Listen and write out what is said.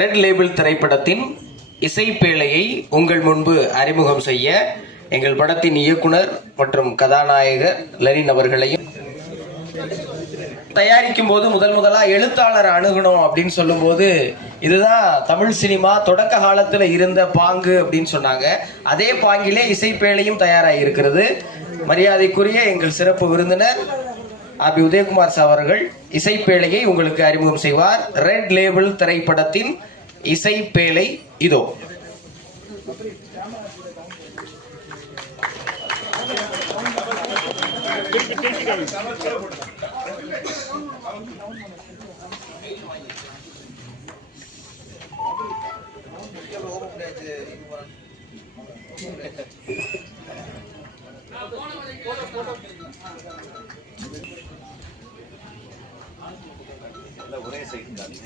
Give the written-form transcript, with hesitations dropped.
Red label திரைப்படத்தின் இசைப்பேழையை உங்கள் முன்பு அறிமுகம் செய்ய எங்கள் படத்தின் இயக்குனர் மற்றும் கதாநாயகர் லெனின் அவர்களையும் தயாரிக்கும் போது முதலா எழுத்தாளர் அணுகணும் அப்படின்னு சொல்லும் போது இதுதான் தமிழ் சினிமா தொடக்க காலத்துல இருந்த பாங்கு அப்படின்னு சொன்னாங்க. அதே பாங்கிலே இசைப்பேழையும் தயாராகி இருக்கிறது. மரியாதைக்குரிய எங்கள் சிறப்பு விருந்தினர் ஆபி உதயகுமார் சார் அவர்கள் இசைப்பேழையை உங்களுக்கு அறிமுகம் செய்வார். ரெட் லேபிள் திரைப்படத்தின் இசைப்பேழை இதோ. ஒரே சைடு காட்டு